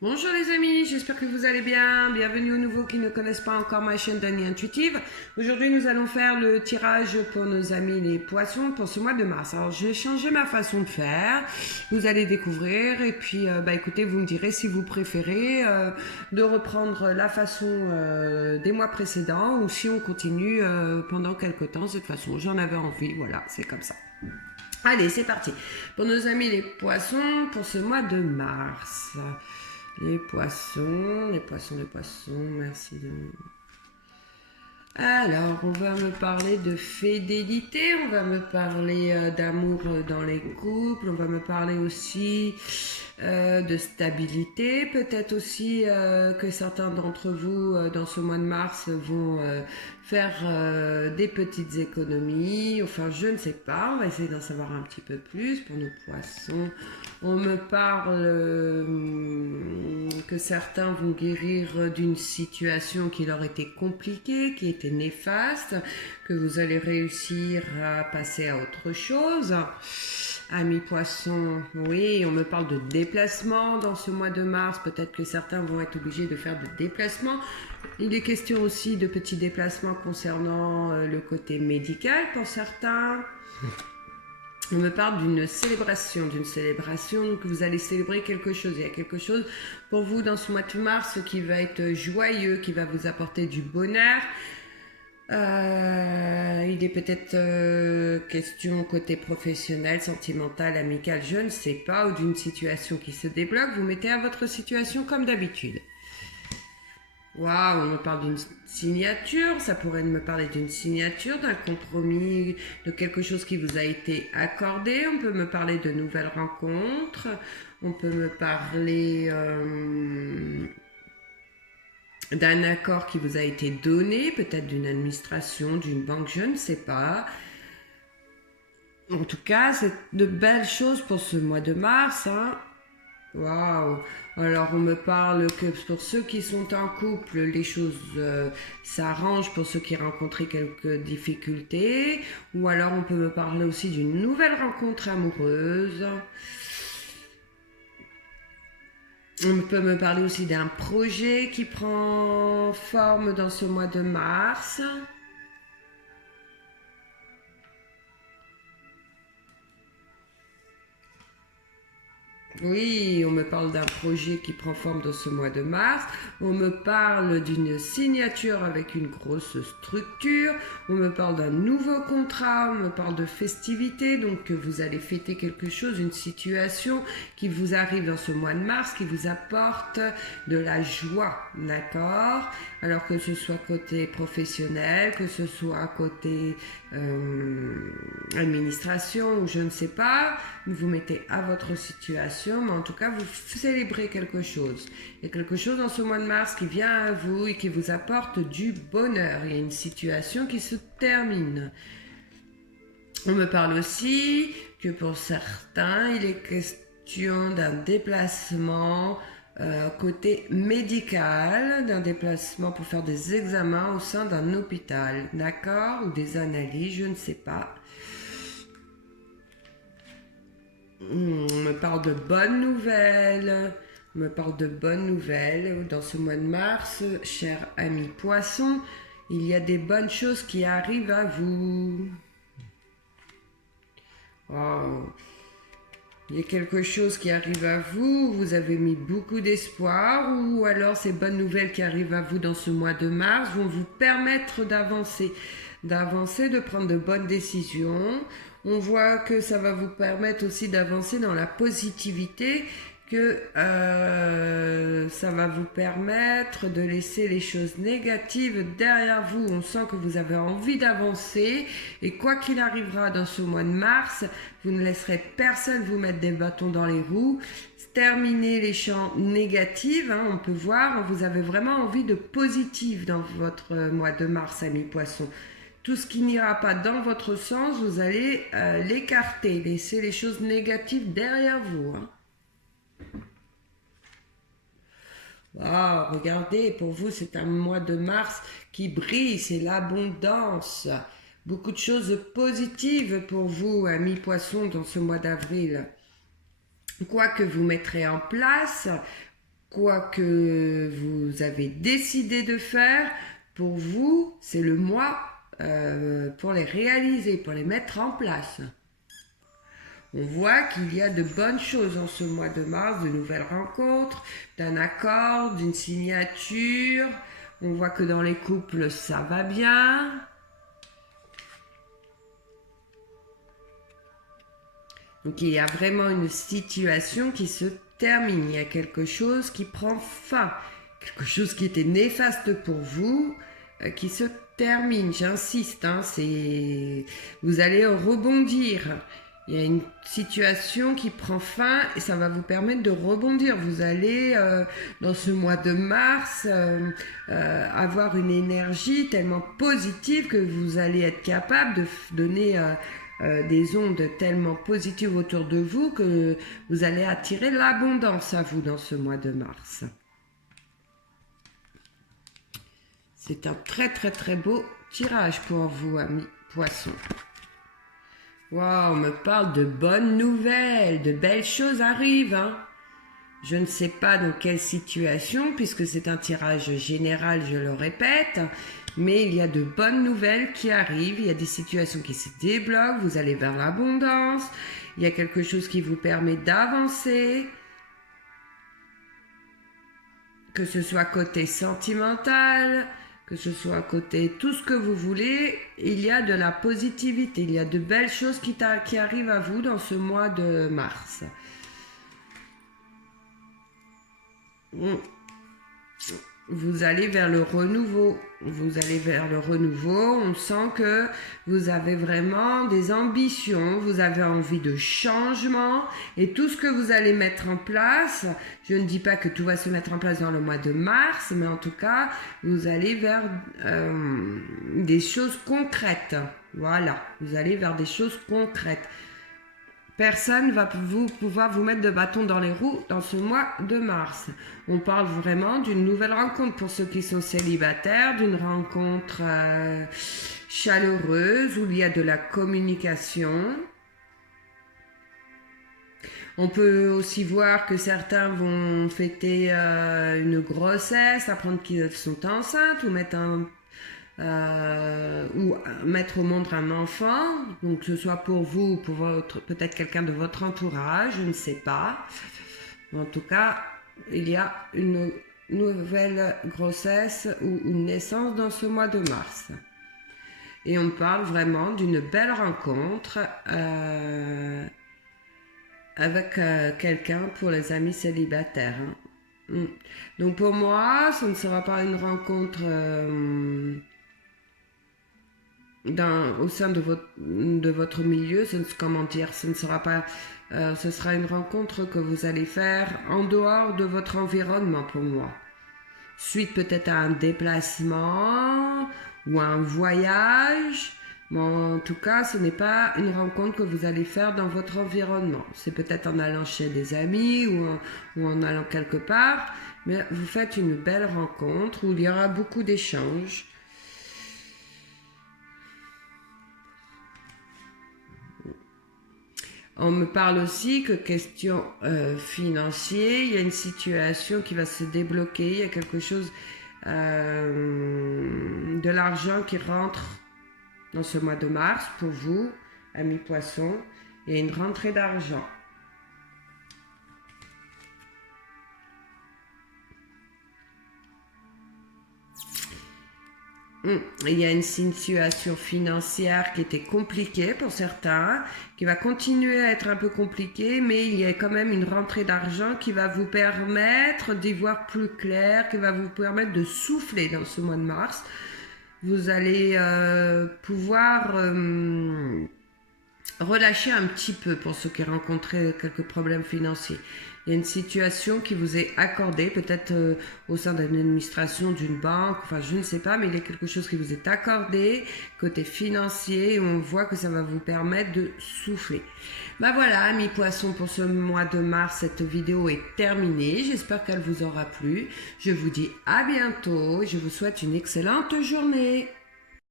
Bonjour les amis, j'espère que vous allez bien. Bienvenue aux nouveaux qui ne connaissent pas encore ma chaîne d'Annie Intuitive. Aujourd'hui, nous allons faire le tirage pour nos amis les poissons pour ce mois de mars. Alors, j'ai changé ma façon de faire. Vous allez découvrir et puis, écoutez, vous me direz si vous préférez de reprendre la façon des mois précédents ou si on continue pendant quelques temps. De toute façon, j'en avais envie. Voilà, c'est comme ça. Allez, c'est parti. Pour nos amis les poissons, pour ce mois de mars. Les poissons, les poissons, les poissons, merci de... Alors, on va me parler de fidélité, on va me parler d'amour dans les couples, on va me parler aussi de stabilité, peut-être aussi que certains d'entre vous dans ce mois de mars vont faire des petites économies, enfin je ne sais pas, on va essayer d'en savoir un petit peu plus pour nos poissons. On me parle que certains vont guérir d'une situation qui leur était compliquée, qui était néfaste, que vous allez réussir à passer à autre chose. Amis poissons, oui, on me parle de déplacement dans ce mois de mars. Peut-être que certains vont être obligés de faire des déplacements. Il est question aussi de petits déplacements concernant le côté médical pour certains. On me parle d'une célébration, donc vous allez célébrer quelque chose. Il y a quelque chose pour vous dans ce mois de mars qui va être joyeux, qui va vous apporter du bonheur. Il est peut-être question côté professionnel, sentimental, amical, je ne sais pas, ou d'une situation qui se débloque. Vous mettez à votre situation comme d'habitude. Waouh, on me parle d'une signature, ça pourrait me parler d'une signature, d'un compromis, de quelque chose qui vous a été accordé. On peut me parler de nouvelles rencontres, on peut me parler d'un accord qui vous a été donné, peut-être d'une administration, d'une banque, je ne sais pas. En tout cas, c'est de belles choses pour ce mois de mars, hein. Waouh! Alors on me parle que pour ceux qui sont en couple, les choses s'arrangent pour ceux qui rencontrent quelques difficultés. Ou alors on peut me parler aussi d'une nouvelle rencontre amoureuse. On peut me parler aussi d'un projet qui prend forme dans ce mois de mars. Oui, on me parle d'un projet qui prend forme dans ce mois de mars. On me parle d'une signature avec une grosse structure. On me parle d'un nouveau contrat. On me parle de festivités, donc que vous allez fêter quelque chose, une situation qui vous arrive dans ce mois de mars, qui vous apporte de la joie, d'accord? Alors que ce soit côté professionnel, que ce soit côté administration ou je ne sais pas, vous mettez à votre situation, mais en tout cas vous célébrez quelque chose. Il y a quelque chose dans ce mois de mars qui vient à vous et qui vous apporte du bonheur. Il y a une situation qui se termine. On me parle aussi que pour certains, il est question d'un déplacement côté médical, d'un déplacement pour faire des examens au sein d'un hôpital, d'accord? Ou des analyses, je ne sais pas. On me parle de bonnes nouvelles. On me parle de bonnes nouvelles. Dans ce mois de mars, cher ami poisson, il y a des bonnes choses qui arrivent à vous. Oh. Il y a quelque chose qui arrive à vous, vous avez mis beaucoup d'espoir, ou alors ces bonnes nouvelles qui arrivent à vous dans ce mois de mars vont vous permettre d'avancer, de prendre de bonnes décisions. On voit que ça va vous permettre aussi d'avancer dans la positivité, que ça va vous permettre de laisser les choses négatives derrière vous. On sent que vous avez envie d'avancer et quoi qu'il arrivera dans ce mois de mars, vous ne laisserez personne vous mettre des bâtons dans les roues. Terminez les champs négatifs, hein, on peut voir, vous avez vraiment envie de positif dans votre mois de mars, amis poissons. Tout ce qui n'ira pas dans votre sens, vous allez l'écarter, laisser les choses négatives derrière vous, hein. Wow, regardez, pour vous, c'est un mois de mars qui brille, c'est l'abondance. Beaucoup de choses positives pour vous, amis poissons, dans ce mois d'avril. Quoi que vous mettrez en place, quoi que vous avez décidé de faire, pour vous, c'est le mois pour les réaliser, pour les mettre en place. On voit qu'il y a de bonnes choses en ce mois de mars, de nouvelles rencontres, d'un accord, d'une signature. On voit que dans les couples, ça va bien. Donc il y a vraiment une situation qui se termine. Il y a quelque chose qui prend fin. Quelque chose qui était néfaste pour vous, qui se termine. J'insiste, hein, vous allez rebondir. Il y a une situation qui prend fin et ça va vous permettre de rebondir. Vous allez, dans ce mois de mars, avoir une énergie tellement positive que vous allez être capable de donner des ondes tellement positives autour de vous que vous allez attirer l'abondance à vous dans ce mois de mars. C'est un très très très beau tirage pour vous, amis poissons. Waouh, on me parle de bonnes nouvelles, de belles choses arrivent. Hein. Je ne sais pas dans quelle situation, puisque c'est un tirage général, je le répète, mais il y a de bonnes nouvelles qui arrivent, il y a des situations qui se débloquent, vous allez vers l'abondance, il y a quelque chose qui vous permet d'avancer, que ce soit côté sentimental, que ce soit à côté, tout ce que vous voulez, il y a de la positivité, il y a de belles choses qui arrivent à vous dans ce mois de mars. Vous allez vers le renouveau, on sent que vous avez vraiment des ambitions, vous avez envie de changement et tout ce que vous allez mettre en place, je ne dis pas que tout va se mettre en place dans le mois de mars, mais en tout cas, vous allez vers des choses concrètes, voilà, vous allez vers des choses concrètes. Personne ne va pouvoir vous mettre de bâton dans les roues dans ce mois de mars. On parle vraiment d'une nouvelle rencontre pour ceux qui sont célibataires, d'une rencontre chaleureuse où il y a de la communication. On peut aussi voir que certains vont fêter une grossesse, apprendre qu'ils sont enceintes ou mettre au monde un enfant, donc que ce soit pour vous ou pour peut-être quelqu'un de votre entourage, je ne sais pas. En tout cas, il y a une nouvelle grossesse ou une naissance dans ce mois de mars. Et on parle vraiment d'une belle rencontre avec quelqu'un pour les amis célibataires. Hein. Donc pour moi, ce ne sera pas une rencontre au sein de votre milieu, ce ne sera pas, ce sera une rencontre que vous allez faire en dehors de votre environnement pour moi. Suite peut-être à un déplacement ou à un voyage, mais en tout cas, ce n'est pas une rencontre que vous allez faire dans votre environnement. C'est peut-être en allant chez des amis ou en allant quelque part, mais vous faites une belle rencontre où il y aura beaucoup d'échanges. On me parle aussi que question financière, il y a une situation qui va se débloquer, il y a quelque chose, de l'argent qui rentre dans ce mois de mars pour vous, amis poissons, il y a une rentrée d'argent. Il y a une situation financière qui était compliquée pour certains, qui va continuer à être un peu compliquée, mais il y a quand même une rentrée d'argent qui va vous permettre d'y voir plus clair, qui va vous permettre de souffler dans ce mois de mars. Vous allez pouvoir relâcher un petit peu pour ceux qui rencontraient quelques problèmes financiers. Il y a une situation qui vous est accordée, peut-être au sein d'une administration, d'une banque, enfin je ne sais pas, mais il y a quelque chose qui vous est accordé côté financier et on voit que ça va vous permettre de souffler. Ben voilà, amis poissons, pour ce mois de mars, cette vidéo est terminée. J'espère qu'elle vous aura plu. Je vous dis à bientôt et je vous souhaite une excellente journée.